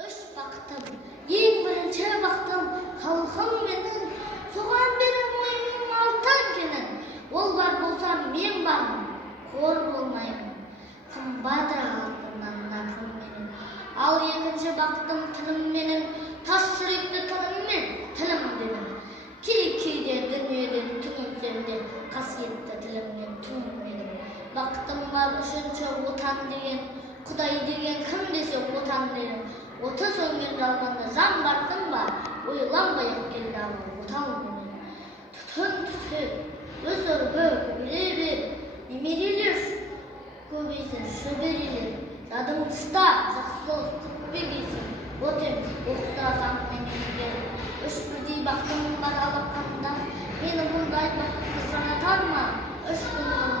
Үш бақтым, ең бірінші бақтым, халқым менің, соған берем ойымның алтын кенін. Ол бар болса мен бармын, қор болмаймын, қымбатыр алтыннан нарқым менің. Ал екінші бақтым тыным менің, тас жүректі тыныммен тілім менің. Кейде дүниеден түңілсем де, қасиетті тіліммен түңім менің. Бақтым бар үшінші отан деген, Құдай деген кім десе отан менің. Оты сөнген жалғанда жан барсың ба, ойланбай-ақ келді ал отан менің. Түтін түтін, өсіргі көбейе, немерелер көбейсін шөберелер. Жадың тыста жақсылық күтпегейсің, өтем оқыстырасаң менен. Үш бірдей бақтың бар алақанда, мені бұндай бақытты жаратар ма? Үш күннің